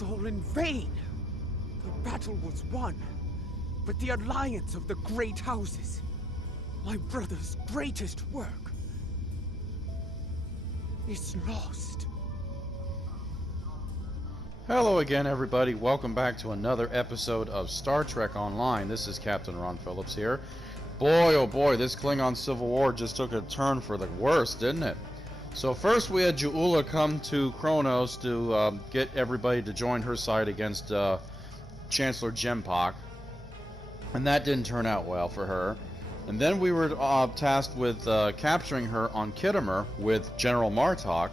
was all in vain. The battle was won, but the alliance of the great houses, my brother's greatest work, is lost. Hello again, everybody. Welcome back to another episode of Star Trek Online. This is Captain Ron Phillips here. Boy, oh boy, this Klingon Civil War just took a turn for the worse, didn't it? So first we had Ju'ula come to Kronos to get everybody to join her side against Chancellor Jempok. And that didn't turn out well for her. And then we were tasked with capturing her on Kittimer with General Martok.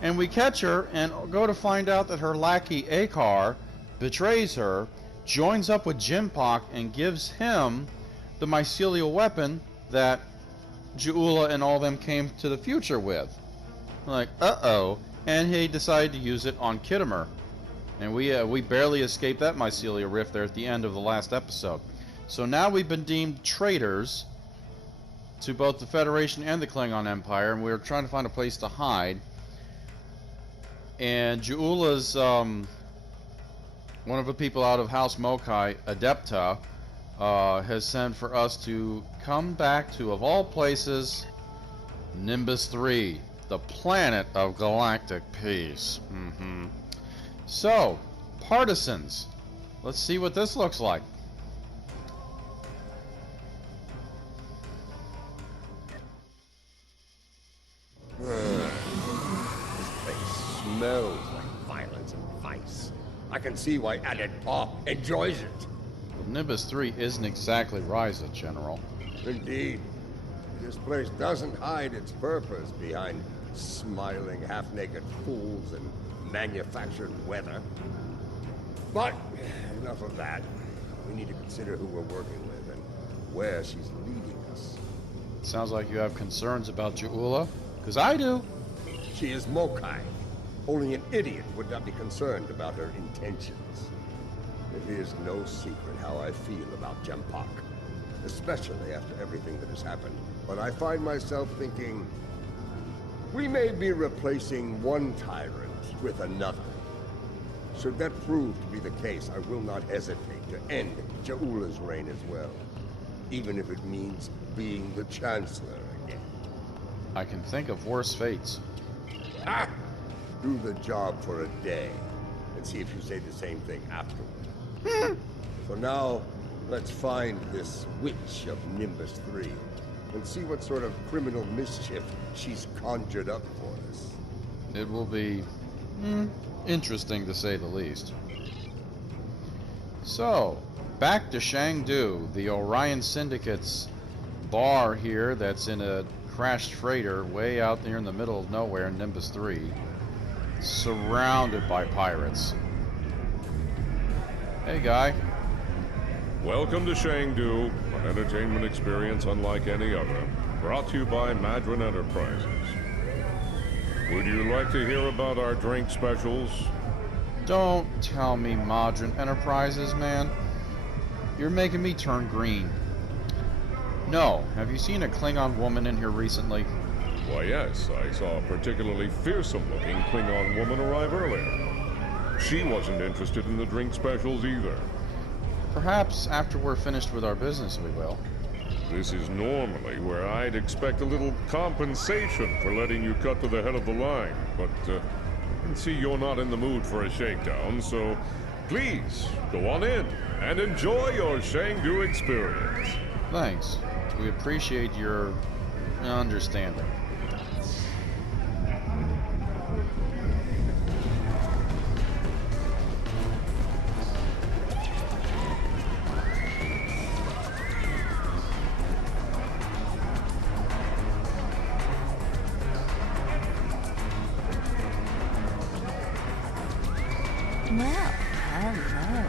And we catch her and go to find out that her lackey Akar betrays her, joins up with Jempok, and gives him the mycelial weapon that Ju'ula and all them came to the future with. Like, uh-oh. And he decided to use it on Kittimer. And we barely escaped that mycelial rift there at the end of the last episode. So now we've been deemed traitors to both the Federation and the Klingon Empire, and we're trying to find a place to hide. And Ju'ula's one of the people out of House Mokai, Adepta, has sent for us to come back to, of all places, Nimbus 3, the planet of galactic peace. So, Partisans. Let's see what this looks like. This place smells like violence and vice. I can see why Added Paw enjoys it. Nimbus 3 isn't exactly Ryza, General. Indeed. This place doesn't hide its purpose behind smiling, half-naked fools and manufactured weather. But enough of that. We need to consider who we're working with and where she's leading us. Sounds like you have concerns about Ju'ula, because I do. She is Mokai. Only an idiot would not be concerned about her intentions. It is no secret how I feel about Jempok, especially after everything that has happened. But I find myself thinking, we may be replacing one tyrant with another. Should that prove to be the case, I will not hesitate to end Ju'ula's reign as well, even if it means being the Chancellor again. I can think of worse fates. Ha! Do the job for a day, and see if you say the same thing afterward. For now, let's find this witch of Nimbus 3, and see what sort of criminal mischief she's conjured up for us. It will be interesting to say the least. So, back to Shangdu, the Orion Syndicate's bar here that's in a crashed freighter way out there in the middle of nowhere in Nimbus 3, surrounded by pirates. Hey, guy. Welcome to Shangdu, an entertainment experience unlike any other, brought to you by Madron Enterprises. Would you like to hear about our drink specials? Don't tell me Madron Enterprises, man. You're making me turn green. No, have you seen a Klingon woman in here recently? Why, yes, I saw a particularly fearsome-looking Klingon woman arrive earlier. She wasn't interested in the drink specials either. Perhaps after we're finished with our business we will. This is normally where I'd expect a little compensation for letting you cut to the head of the line, but I can see you're not in the mood for a shakedown, so please, go on in and enjoy your Shangdu experience. Thanks. We appreciate your understanding. Well, hello.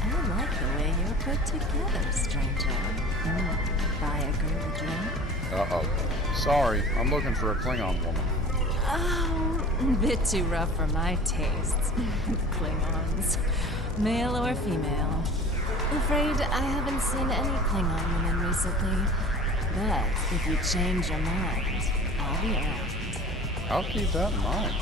I like the way you're put together, stranger. Buy a girl a drink? Uh-oh. Sorry, I'm looking for a Klingon woman. Oh, a bit too rough for my tastes. Klingons. Male or female. Afraid I haven't seen any Klingon women recently. But if you change your mind, I'll be around. I'll keep that in mind.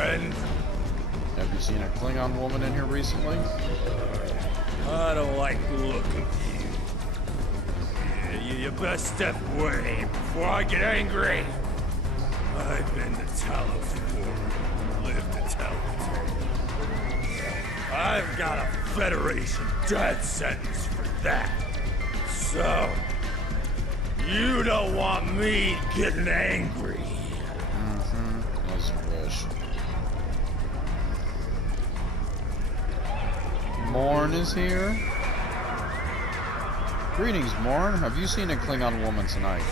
friend. Have you seen a Klingon woman in here recently? I don't like the look of you. Yeah, you best step away before I get angry. I've been to Talos before, lived to tell the tale. I've got a Federation death sentence for that. So, you don't want me getting angry. As you wish. Morn is here. Greetings, Morn. Have you seen a Klingon woman tonight?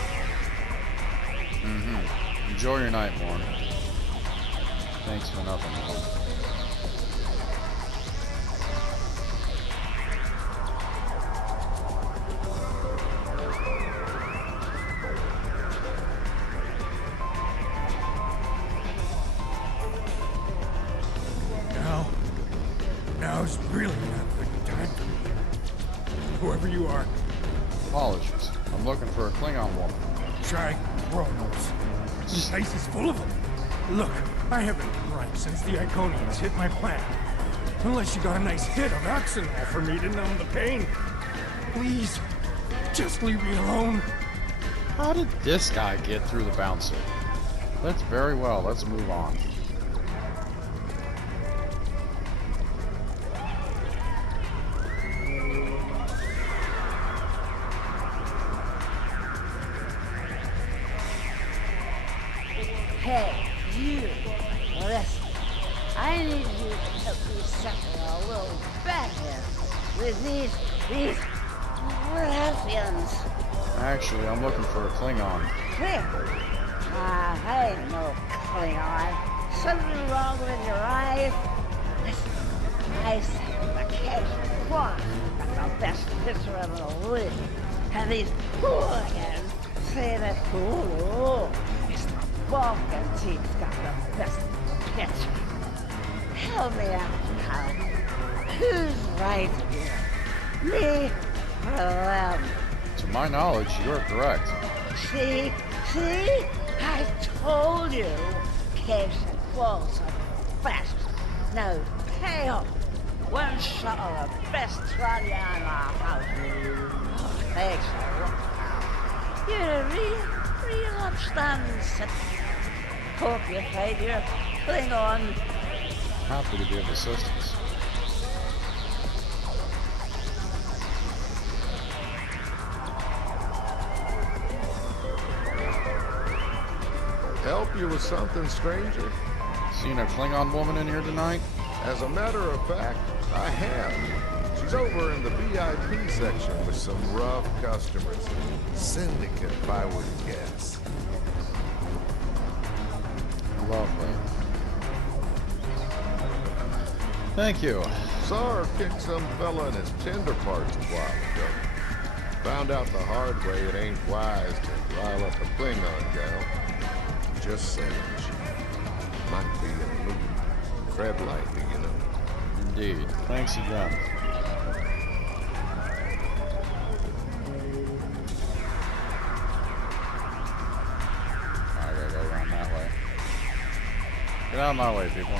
Enjoy your night, Morn. Thanks for nothing, Morn. Now's really not a good time for me. Whoever you are, Apologies. I'm looking for a Klingon woman. try Kronos. This place is full of them. Look, I haven't been right since the Iconians hit my planet. Unless you got a nice hit of Oxenol for me to numb the pain. Please, just leave me alone. How did this guy get through the bouncer? That's very well. Let's move on. Hey, you! Listen, I need you to help me settle a little bet here with these Partisans. Actually, I'm looking for a Klingon. Here. I ain't no Klingon. Something wrong with your eyes? Listen, I said the case Clark got the best picture of the league. And these hooligans say that, ooh, it's the Balkan team's got the best pitcher. Help me out, pal. Who's right here? Me or them? To my knowledge, you're correct. See? I told you. Caves and walls are fast. No payoff. One shot of the best trolly in our house. Oh, thanks a lot, pal. You're a real upstanding citizen. Hope you find your Klingon. Happy to be of assistance. Help you with something, stranger? Seen a Klingon woman in here tonight? As a matter of fact, I have. She's over in the VIP section with some rough customers. Syndicate, if I were to guess. Lovely. Thank you. Saw her kick some fella in his tender parts a while ago. Found out the hard way it ain't wise to rile up a Klingon gal. Just saying, she might be in the mood. Tread lightly, you know. Indeed. Thanks again. I gotta go around that way. Get out of my way, people.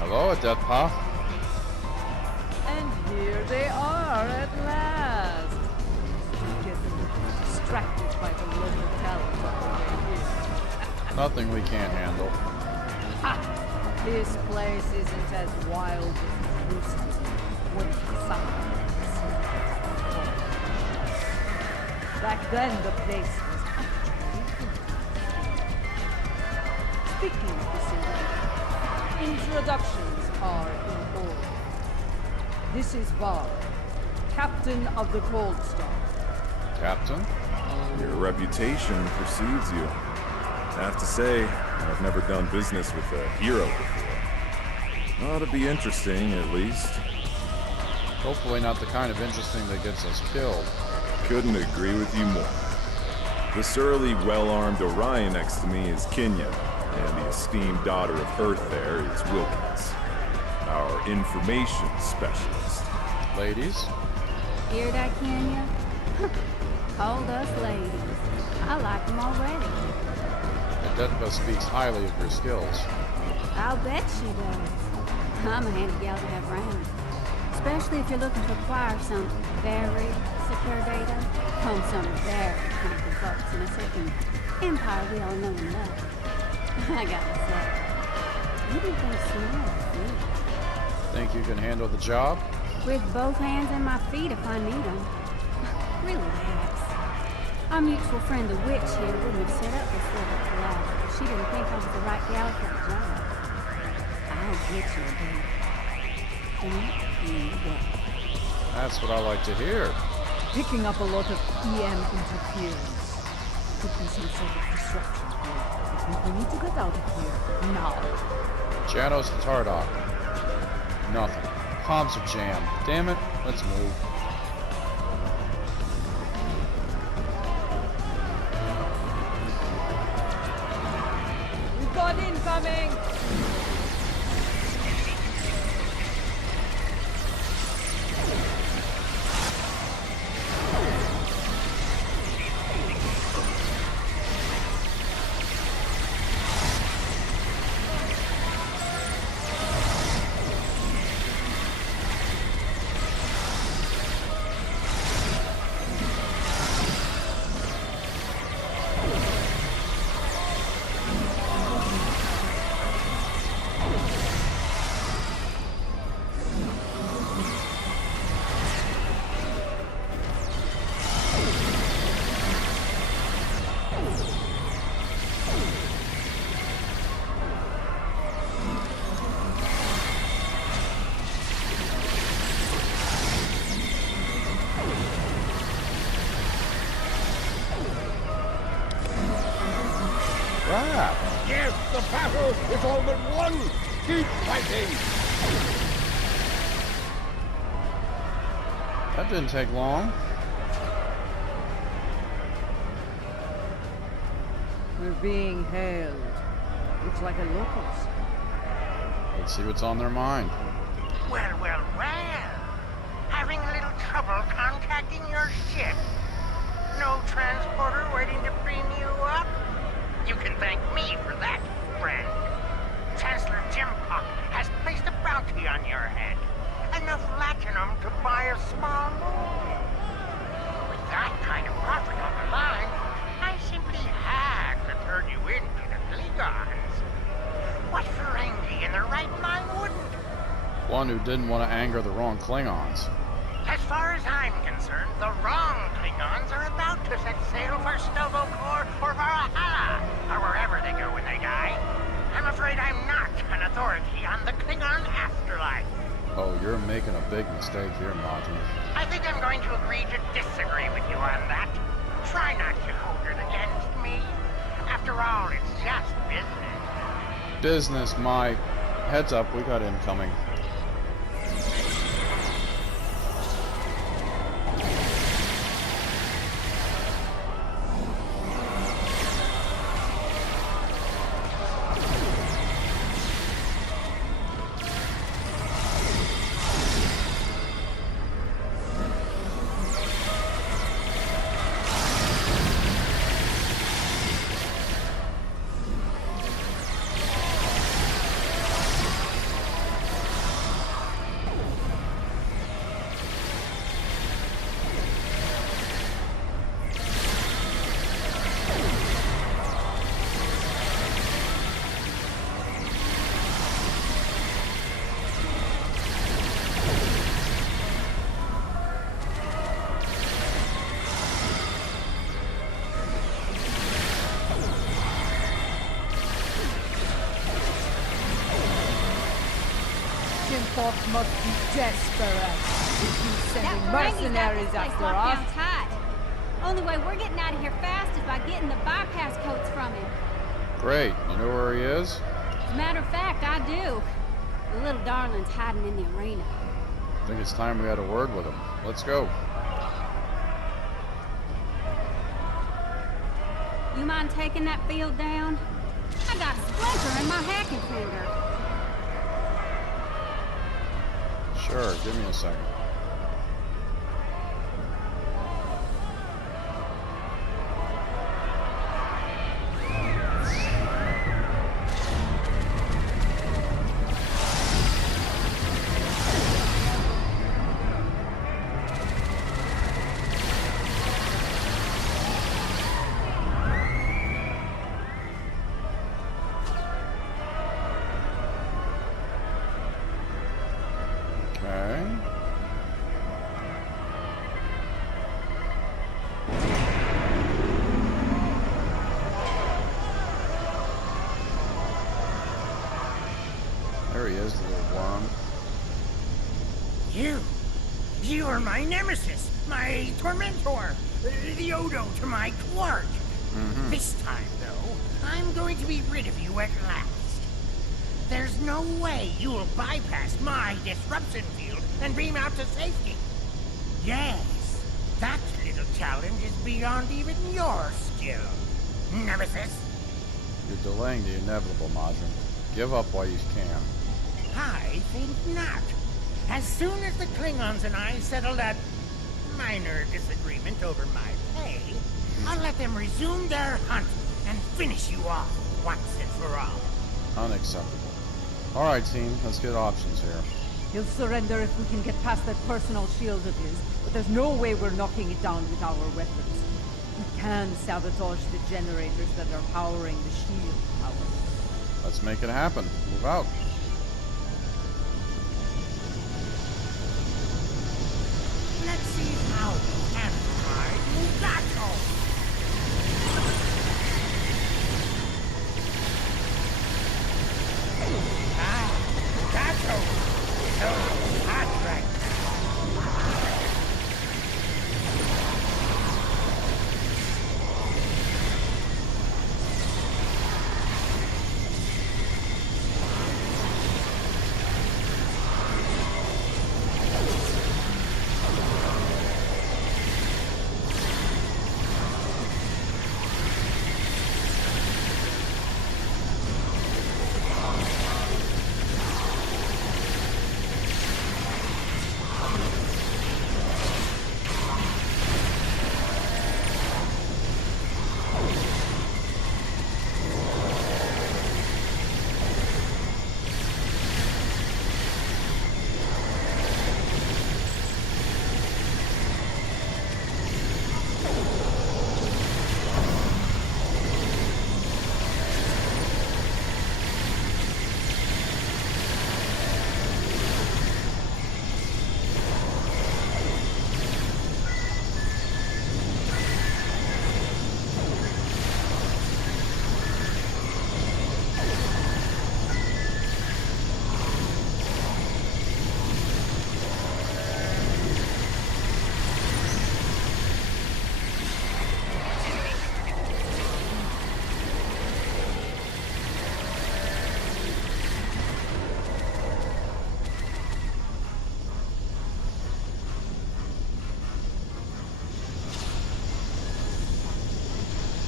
Hello, Death Paw. And here they are at last. Getting distracted by the local talent on the way here. Nothing we can't handle. Ha! This place isn't as wild as it used to be when Hassan back then the place was actually good. Speaking of the city, introductions are in order. This is Var, captain of the Cold Star. Captain? Your reputation precedes you. I have to say, I've never done business with a hero before. Ought to be interesting, at least. Hopefully not the kind of interesting that gets us killed. Couldn't agree with you more. The surly, well-armed Orion next to me is Kinya, And the esteemed daughter of Earth there is Wilkins, our information specialist. Ladies? Hear that, Kenya? Called us ladies. I like them already. Edetba speaks highly of your skills. I'll bet she does. I'm a handy gal to have around. Especially if you're looking to acquire some very secure data from some very cranky folks in a certain empire we all know and love. I gotta say, you do things smart, too. Think you can handle the job? With both hands and my feet if I need them. Relax. Our mutual friend the witch here wouldn't have set up this little collab if she didn't think I was the right gal for the job. I'll get you a date. Don't you worry. That's what I like to hear. Picking up a lot of EM interference. Could be some sort of disruption here. I think we need to get out of here now. Janos to Tardok. Nothing. Comms are jammed. Damn it. Let's move. We've got incoming! Yes, the battle is all but won! Keep fighting! That didn't take long. We're being held. Looks like a locust. Let's see what's on their mind. Well, well, well. Having a little trouble contacting your ship. No transporter waiting to bring you up? You can thank me for that, friend. Chancellor Jimpock has placed a bounty on your head. Enough latinum to buy a small moon. With that kind of profit on the line, I simply had to turn you in to the Klingons. What Ferengi in their right mind wouldn't? One who didn't want to anger the wrong Klingons. As far as I'm concerned, the wrong Klingons are about to set sail for Stovokor or Valhalla, or wherever they go when they die. I'm afraid I'm not an authority on the Klingon afterlife. Oh, you're making a big mistake here, Monty. I think I'm going to agree to disagree with you on that. Try not to hold it against me. After all, it's just business. Business, Mike. Heads up, we got incoming. Jimpock must be desperate. If he's sending mercenaries after us. Tight. Only way we're getting out of here fast is by getting the bypass codes from him. Great. You know where he is? As a matter of fact, I do. The little darling's hiding in the arena. I think it's time we had a word with him. Let's go. You mind taking that field down? I got a splinter in my hacking finger. Sure, give me a second. Okay. There he is, the little worm. You are my nemesis, my tormentor, the Odo to my Quark. This time, though, I'm going to be rid of you at last. There's no way you'll bypass my disruption field and beam out to safety. Yes, that little challenge is beyond even your skill, Nemesis. You're delaying the inevitable, Majin. Give up while you can. I think not. As soon as the Klingons and I settle that minor disagreement over my pay, I'll let them resume their hunt and finish you off once and for all. Unacceptable. Alright, team, let's get options here. He'll surrender if we can get past that personal shield of his, but there's no way we're knocking it down with our weapons. We can sabotage the generators that are powering the shield, however. Let's make it happen. Move out. Let's see how you handle my Mugato. Mugato! So hot right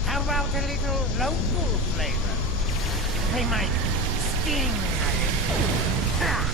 How about a little local flavor? They might sting a little. Ha!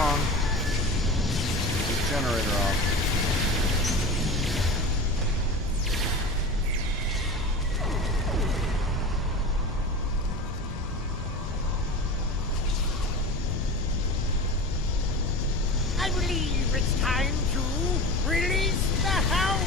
on. Get the generator off. I believe it's time to release the hound.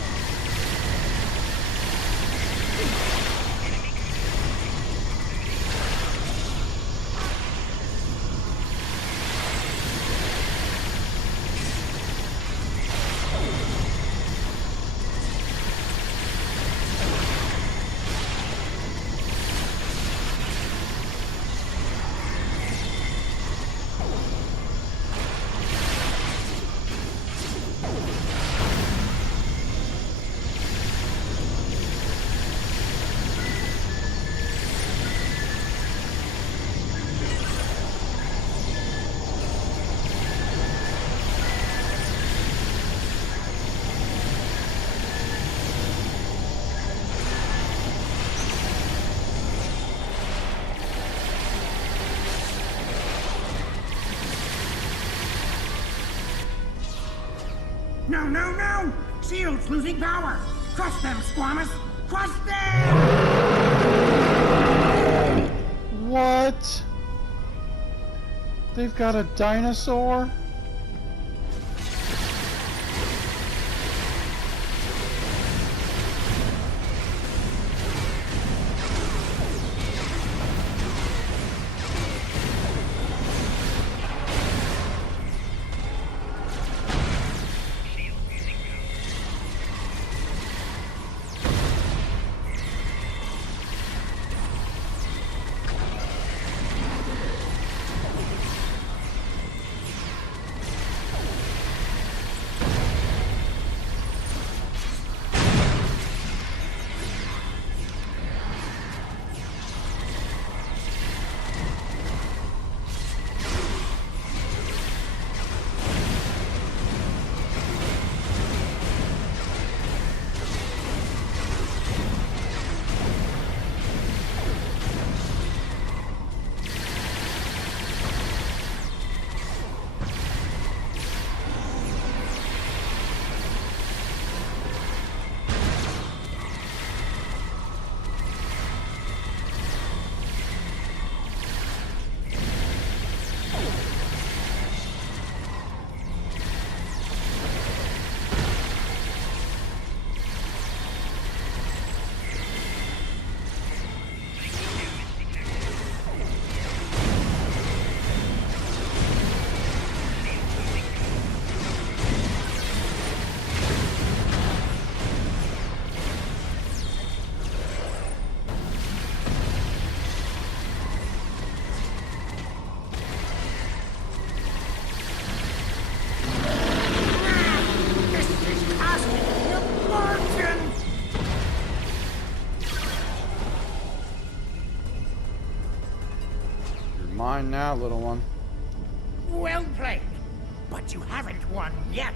No, no, no! Shield's losing power! Crush them, Squamous! Crush them! What? They've got a dinosaur? Mine now, little one. Well played. But you haven't won yet.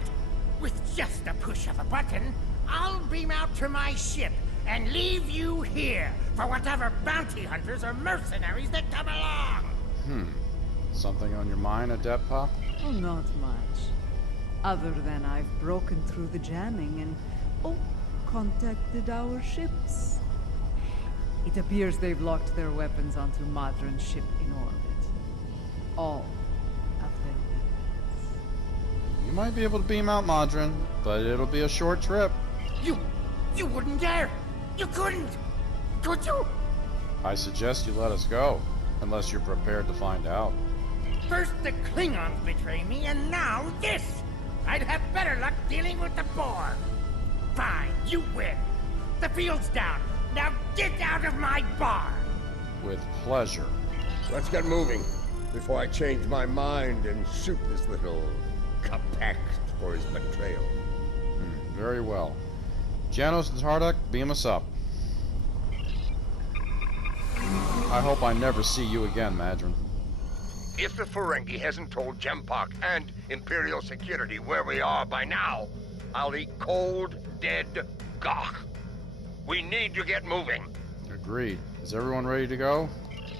With just a push of a button, I'll beam out to my ship and leave you here for whatever bounty hunters or mercenaries that come along. Something on your mind, Adept Pop? Oh, not much. Other than I've broken through the jamming and, contacted our ships. It appears they've locked their weapons onto Madron's ship in orbit. All of their weapons. You might be able to beam out Madron, but it'll be a short trip. You wouldn't dare! You couldn't! Could you? I suggest you let us go, unless you're prepared to find out. First the Klingons betray me, and now this! I'd have better luck dealing with the Borg. Fine, you win. The field's down. Now get out of my bar! With pleasure. Let's get moving before I change my mind and shoot this little Capex for his betrayal. Very well. Janos and Tarduk, beam us up. I hope I never see you again, Madron. If the Ferengi hasn't told Jempak and Imperial Security where we are by now, I'll eat cold, dead gawk. We need to get moving. Agreed. Is everyone ready to go?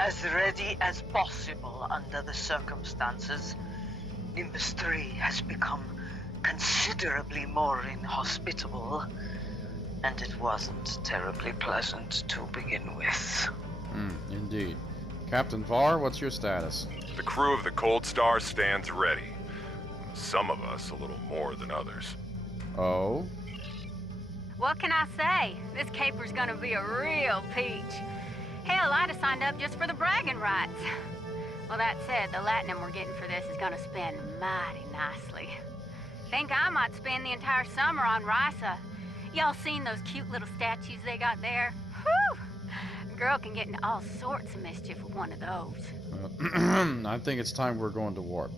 As ready as possible under the circumstances. industry has become considerably more inhospitable, and it wasn't terribly pleasant to begin with. Indeed. Captain Var, what's your status? The crew of the Cold Star stands ready. Some of us a little more than others. Oh? What can I say? This caper's gonna be a real peach. Hell, I'd have signed up just for the bragging rights. Well, that said, the latinum we're getting for this is gonna spend mighty nicely. Think I might spend the entire summer on Risa. Y'all seen those cute little statues they got there? Whew! Girl can get into all sorts of mischief with one of those. I think it's time we're going to warp.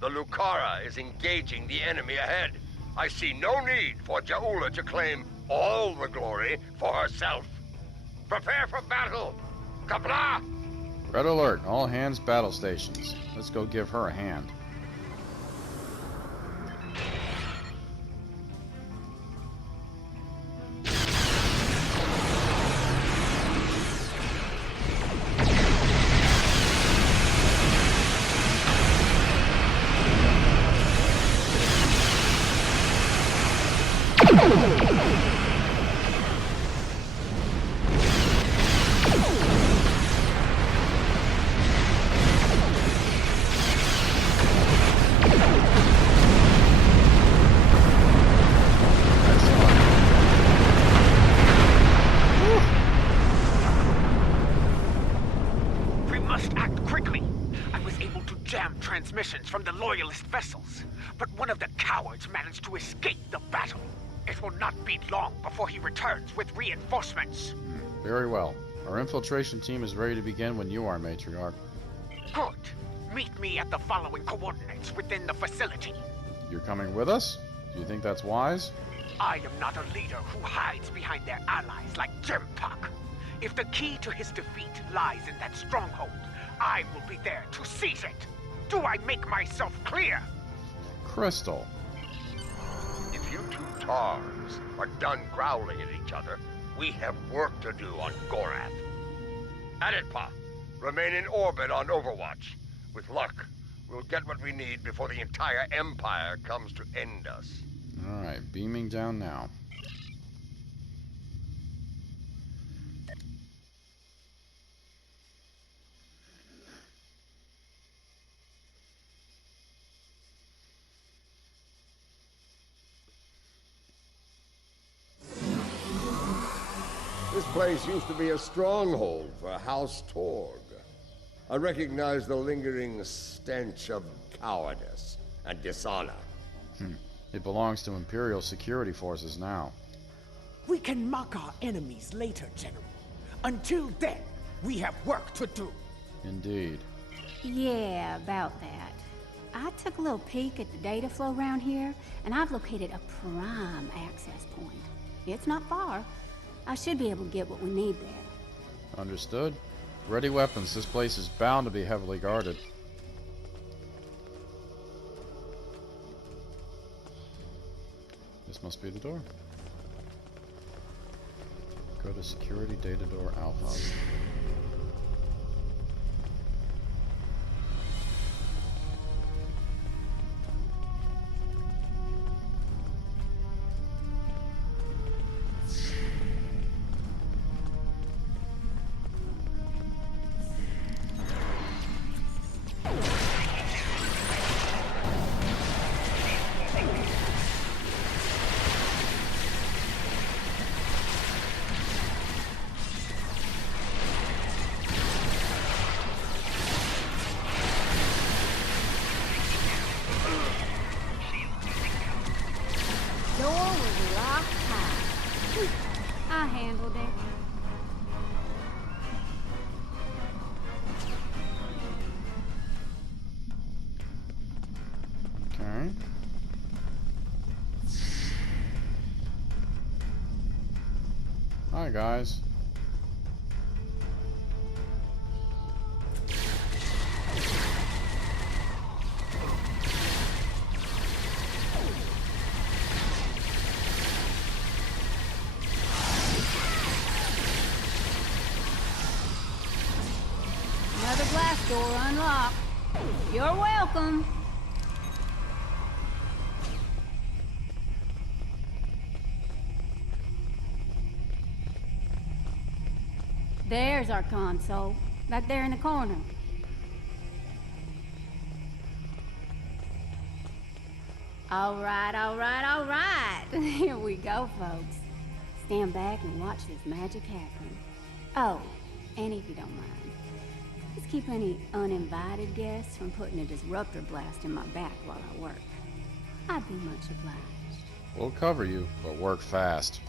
The Lucara is engaging the enemy ahead. I see no need for Jaula to claim all the glory for herself. Prepare for battle! Kapla! Red alert, all hands battle stations. Let's go give her a hand. Transmissions from the Loyalist vessels, but one of the cowards managed to escape the battle. It will not be long before he returns with reinforcements. Very well. Our infiltration team is ready to begin when you are, Matriarch. Good. Meet me at the following coordinates within the facility. You're coming with us? Do you think that's wise? I am not a leader who hides behind their allies like Jempak. If the key to his defeat lies in that stronghold, I will be there to seize it. Do I make myself clear? Crystal. If you two Tars are done growling at each other, we have work to do on Gorath. Aditpa, remain in orbit on Overwatch. With luck, we'll get what we need before the entire Empire comes to end us. Alright, beaming down now. This place used to be a stronghold for House Torg. I recognize the lingering stench of cowardice and dishonor. It belongs to Imperial security forces now. We can mock our enemies later, General. Until then, we have work to do. Indeed. Yeah, about that. I took a little peek at the data flow around here, and I've located a prime access point. It's not far. I should be able to get what we need there. Understood. Ready weapons. This place is bound to be heavily guarded. This must be the door. Go to security data door alpha. I handled it. Okay. Hi, guys. door unlocked. You're welcome. There's our console, back there in the corner. All right, all right, all right. Here we go, folks. Stand back and watch this magic happen. Oh, and if you don't mind, please keep any uninvited guests from putting a disruptor blast in my back while I work. I'd be much obliged. We'll cover you, but work fast.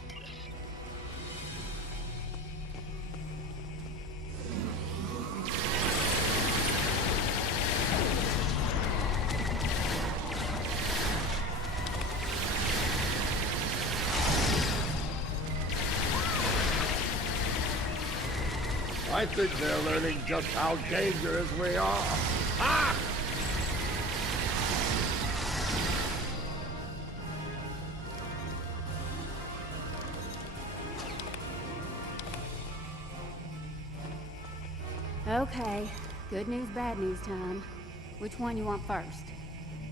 I think they're learning just how dangerous we are. Ah! Okay, good news, bad news time. Which one you want first?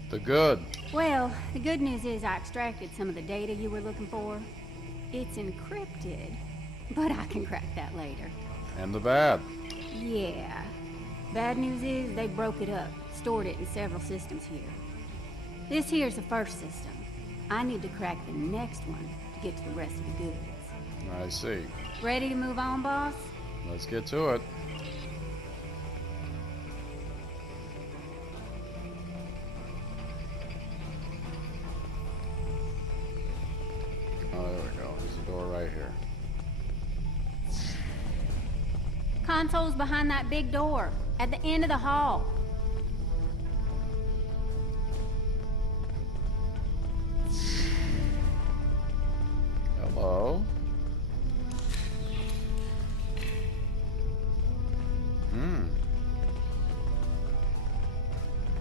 The good. Well, the good news is I extracted some of the data you were looking for. It's encrypted, but I can crack that later. And the bad. Yeah. Bad news is they broke it up, stored it in several systems here. This here's the first system. I need to crack the next one to get to the rest of the goods. I see. Ready to move on, boss? Let's get to it. Oh, there we go. There's a door right here. Console's behind that big door, at the end of the hall. Hello?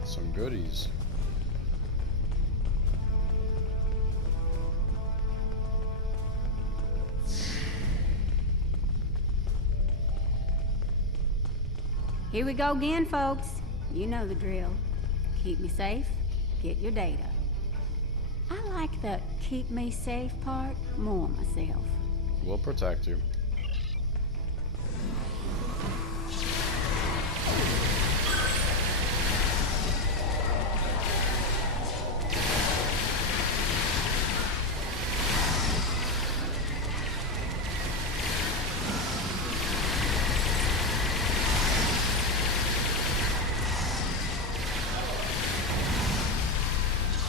Some goodies. Here we go again, folks. You know the drill. Keep me safe, get your data. I like the keep me safe part more myself. We'll protect you.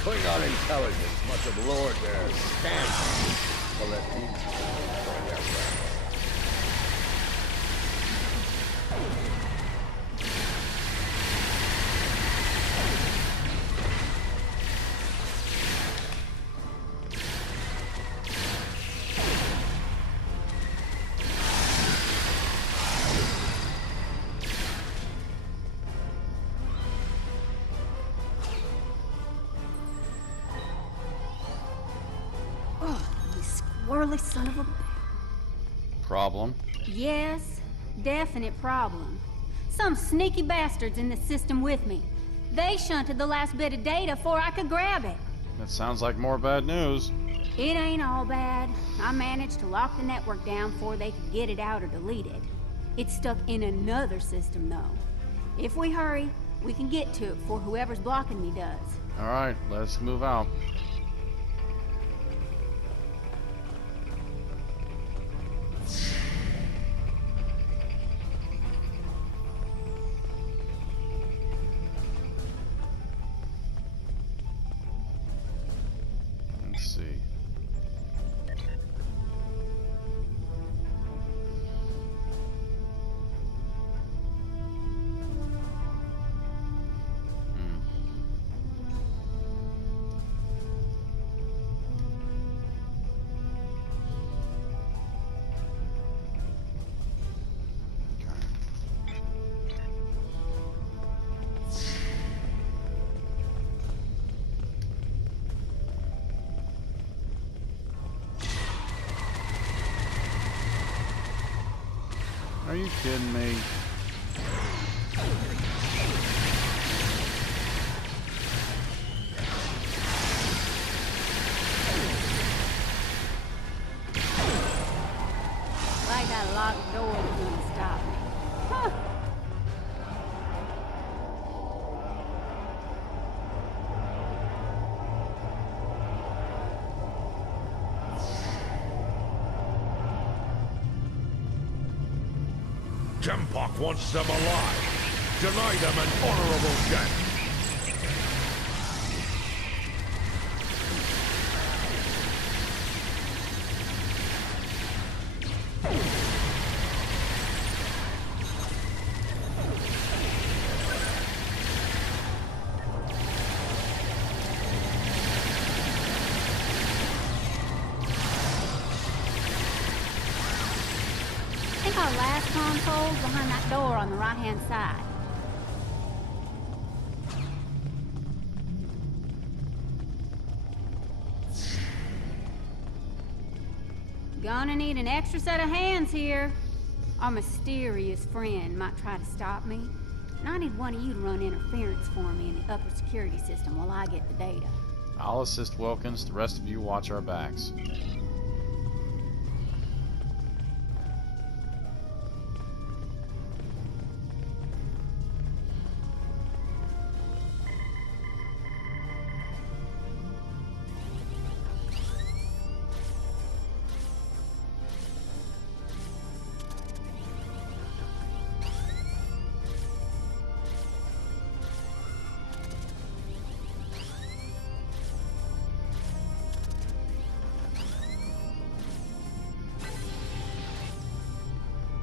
Klingon intelligence must have lowered their standards to let these people join their ranks. Squirrely son of a... Problem? Yes, definite problem. Some sneaky bastards in the system with me. They shunted the last bit of data before I could grab it. That sounds like more bad news. It ain't all bad. I managed to lock the network down before they could get it out or delete it. It's stuck in another system, though. If we hurry, we can get to it before whoever's blocking me does. All right, let's move out. Let's see. Are you kidding me? locked door that's gonna stop me. Huh. Jempak wants them alive. Deny them an honorable death. I think our last console's behind that door on the right-hand side. Gonna need an extra set of hands here. Our mysterious friend might try to stop me, and I need one of you to run interference for me in the upper security system while I get the data. I'll assist Wilkins. The rest of you watch our backs.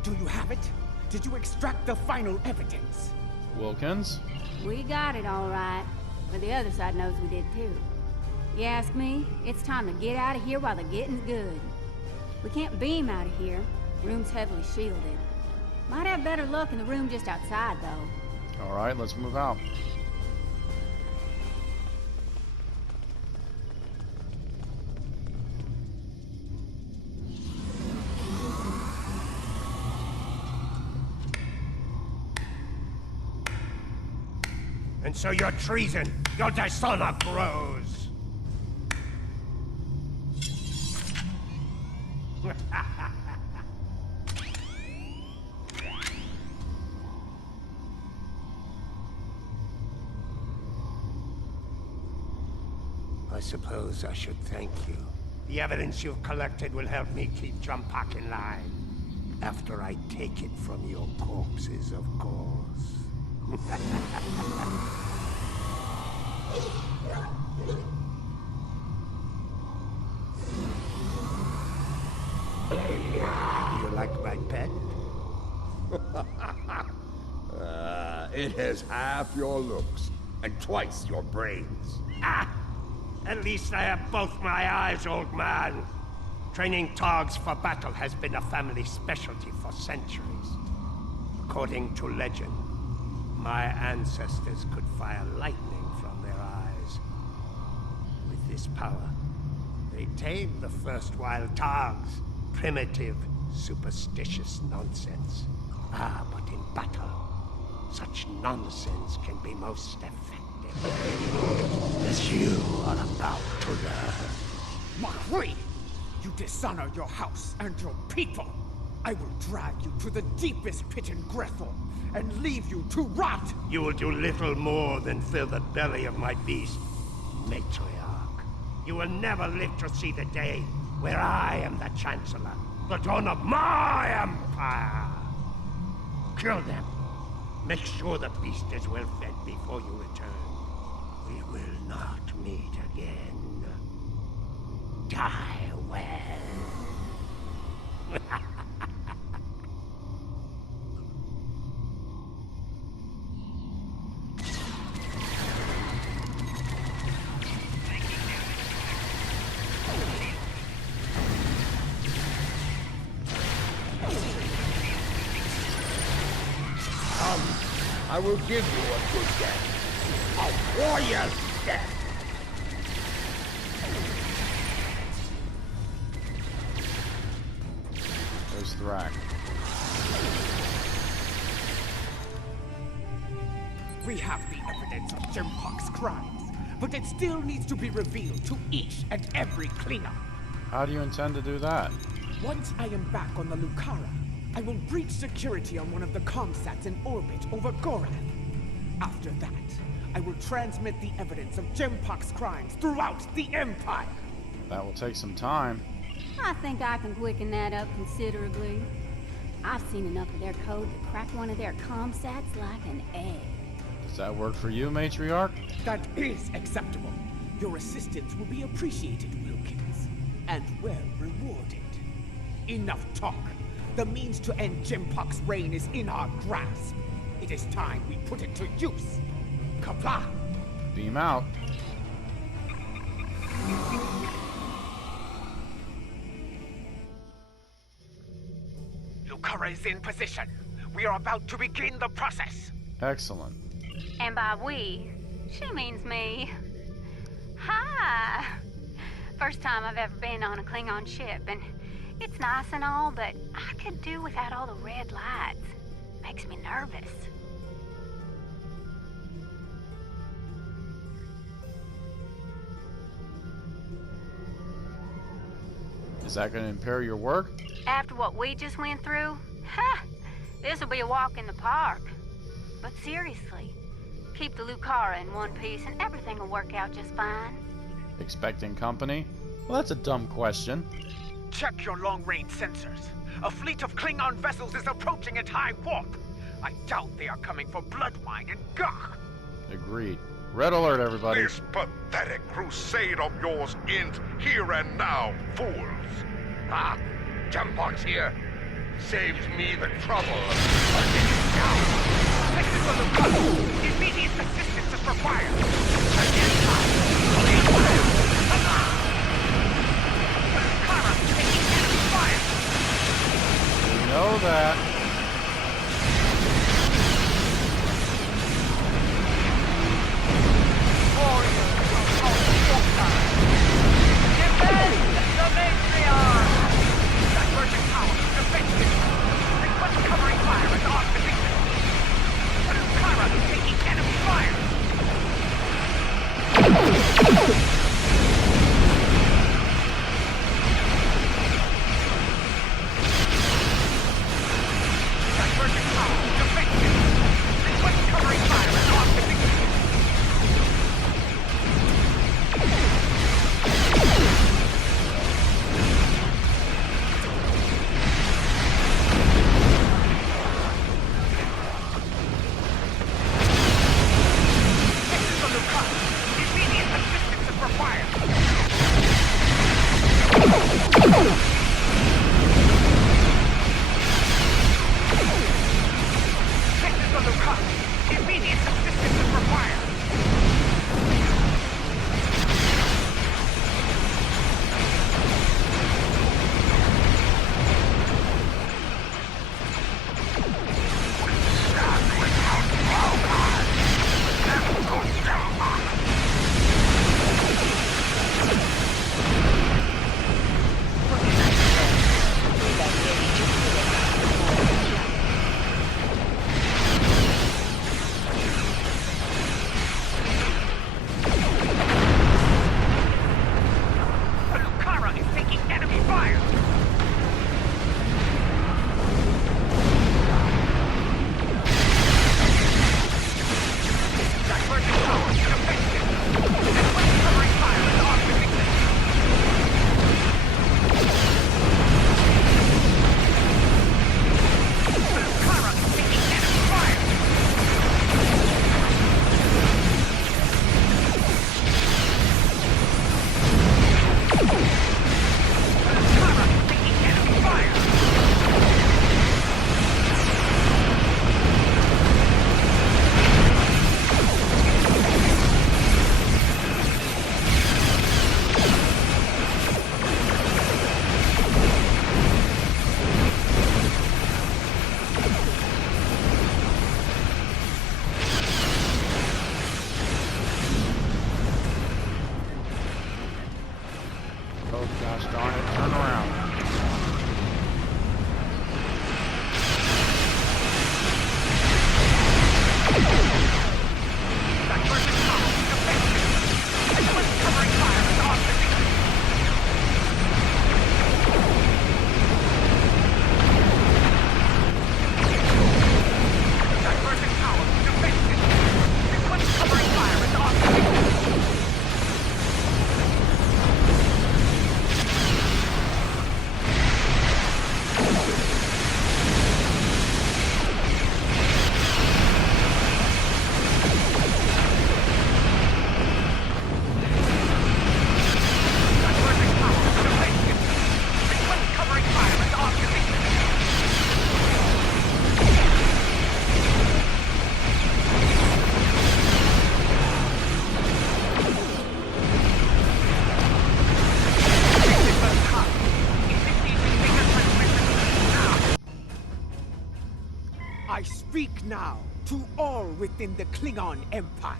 Do you have it? Did you extract the final evidence? Wilkins? We got it all right, but the other side knows we did too. You ask me, it's time to get out of here while the getting's good. We can't beam out of here. Room's heavily shielded. Might have better luck in the room just outside, though. All right, let's move out. And so your treason, your dishonor grows. I suppose I should thank you. The evidence you've collected will help me keep Jempak in line. After I take it from your corpses, of course. You like my pet? It has half your looks and twice your brains. Ah! At least I have both my eyes, old man. Training Targs for battle has been a family specialty for centuries. According to legend, my ancestors could fire lightning from their eyes. With this power, they tamed the first wild Targs. Primitive, superstitious nonsense. Ah, but in battle, such nonsense can be most effective. As you are about to learn. Mahri! You dishonor your house and your people! I will drag you to the deepest pit in Grethel and leave you to rot! You will do little more than fill the belly of my beast, matriarch. You will never live to see the day where I am the Chancellor, the dawn of my empire. Kill them. Make sure the beast is well fed before you return. We will not meet again. Die well. I will give you a good death. A warrior's death. There's Thrak. We have the evidence of Jempak's crimes, but it still needs to be revealed to each and every Klinger. How do you intend to do that? Once I am back on the Lucara, I will breach security on one of the comsats in orbit over Gorath. After that, I will transmit the evidence of Gempok's crimes throughout the Empire. That will take some time. I think I can quicken that up considerably. I've seen enough of their code to crack one of their comsats like an egg. Does that work for you, Matriarch? That is acceptable. Your assistance will be appreciated, Wilkins, and well rewarded. Enough talk. The means to end Gempok's reign is in our grasp. It is time we put it to use. Kapla! Beam out. Lucara is in position. We are about to begin the process. Excellent. And by we, she means me. Hi! First time I've ever been on a Klingon ship, and it's nice and all, but I could do without all the red lights. Makes me nervous. Is that going to impair your work? After what we just went through, this'll be a walk in the park. But seriously, keep the Lucara in one piece and everything will work out just fine. Expecting company? Well, that's a dumb question. Check your long-range sensors. A fleet of Klingon vessels is approaching at high warp. I doubt they are coming for blood wine and gah. Agreed. Red alert, everybody. This pathetic crusade of yours ends here and now, fools. Ah, Gempok's here. Saves me the trouble of hunting him down. Technical Lucara. Immediate assistance is required. Again, clean fire. Lucara taking enemy fire. We know that. speak now to all within the Klingon Empire.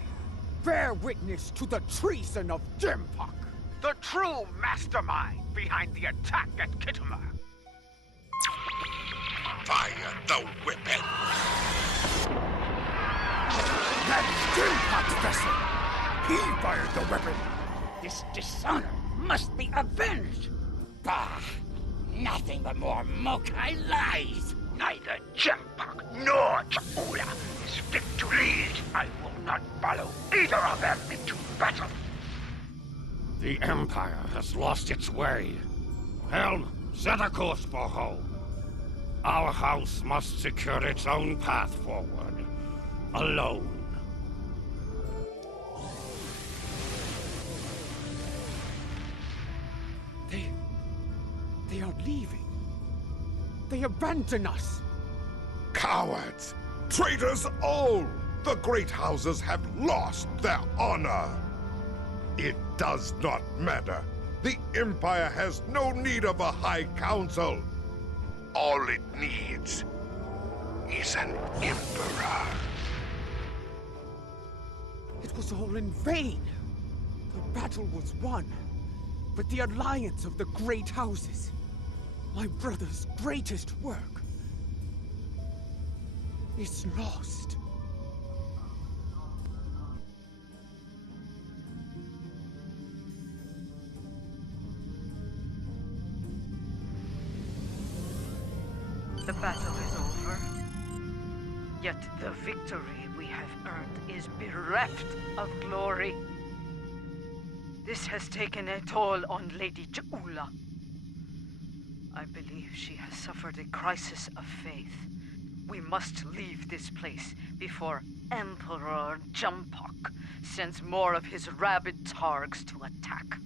Bear witness to the treason of Jimpak, the true mastermind behind the attack at Kittimer. Fire the weapon! That's Jimpak's vessel! He fired the weapon! This dishonor must be avenged! Bah! Nothing but more Mokai lies! Neither Jimpak nor Cha'ula is fit to lead. I will not follow either of them into battle. The Empire has lost its way. Helm, set a course for home. Our house must secure its own path forward. Alone. They are leaving. They abandon us. Cowards! Traitors all! The great houses have lost their honor. It does not matter. The Empire has no need of a High Council. All it needs is an Emperor. It was all in vain. The battle was won, but the alliance of the great houses, my brother's greatest work, is lost. The battle is over. Yet the victory we have earned is bereft of glory. This has taken a toll on Lady Cha'ula. I believe she has suffered a crisis of faith. We must leave this place before Emperor Jumpak sends more of his rabid targs to attack.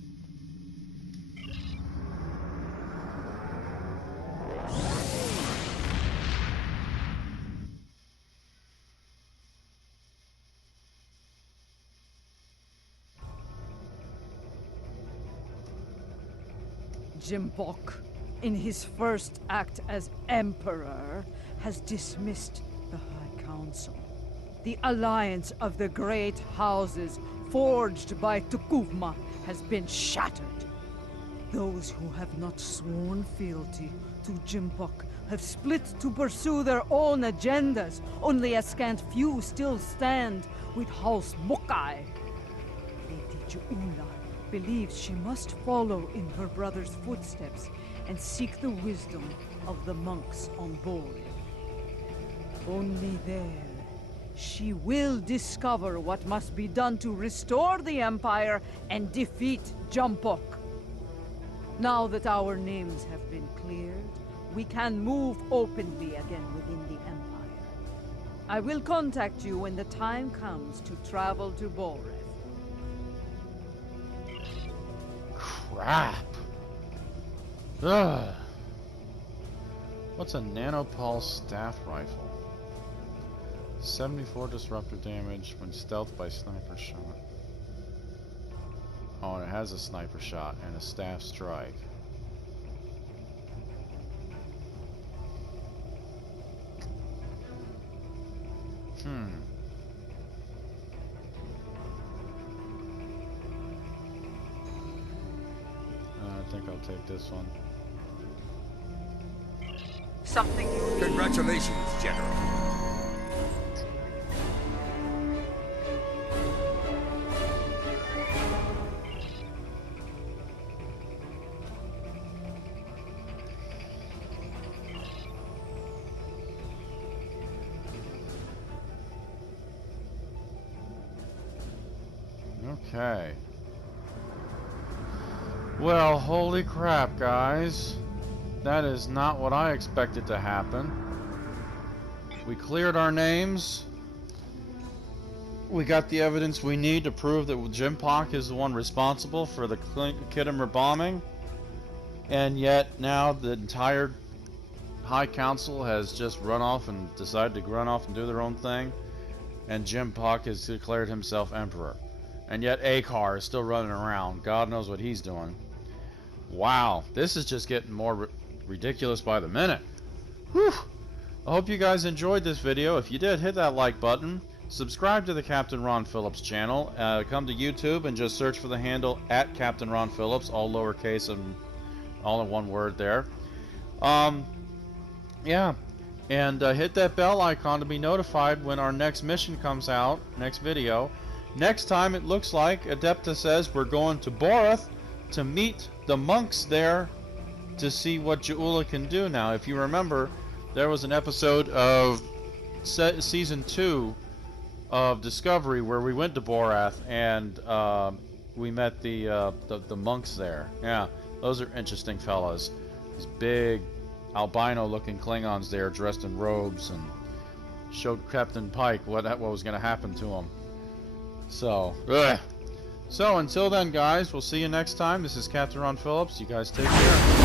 Jimpak, in his first act as Emperor, has dismissed the High Council. The alliance of the great houses forged by Tukuvma has been shattered. Those who have not sworn fealty to Jimpak have split to pursue their own agendas. Only a scant few still stand with House Mokai. Lady Cha'ula believes she must follow in her brother's footsteps and seek the wisdom of the monks on board. Only there, she will discover what must be done to restore the Empire and defeat Jumpak. Now that our names have been cleared, we can move openly again within the Empire. I will contact you when the time comes to travel to Boreth. Crap. Ugh. What's a nanopulse staff rifle? 74 disruptor damage when stealth by sniper shot. Oh, and it has a sniper shot and a staff strike. I think I'll take this one. Something you... Congratulations, General. Okay. Well, holy crap, guys. That is not what I expected to happen. We cleared our names. We got the evidence we need to prove that Jimpak is the one responsible for the Kittimer bombing. And yet now the entire High Council has just run off and decided to run off and do their own thing. And Jimpak has declared himself Emperor. And yet Akar is still running around. God knows what he's doing. Wow, this is just getting more ridiculous by the minute. Whew. I hope you guys enjoyed this video. If you did, hit that like button. Subscribe to the Captain Ron Phillips channel. Come to YouTube and just search for the handle at Captain Ron Phillips, all lowercase and all in one word there. Yeah, and hit that bell icon to be notified when our next mission comes out, next video. Next time, it looks like Adepta says we're going to Borath to meet the monks there to see what Jaula can do now. If you remember, there was an episode of Season 2 of Discovery where we went to Borath and we met the monks there. Yeah, those are interesting fellas. These big albino-looking Klingons there, dressed in robes, and showed Captain Pike what was going to happen to him. So, until then, guys, we'll see you next time. This is Captain Ron Phillips. You guys take care.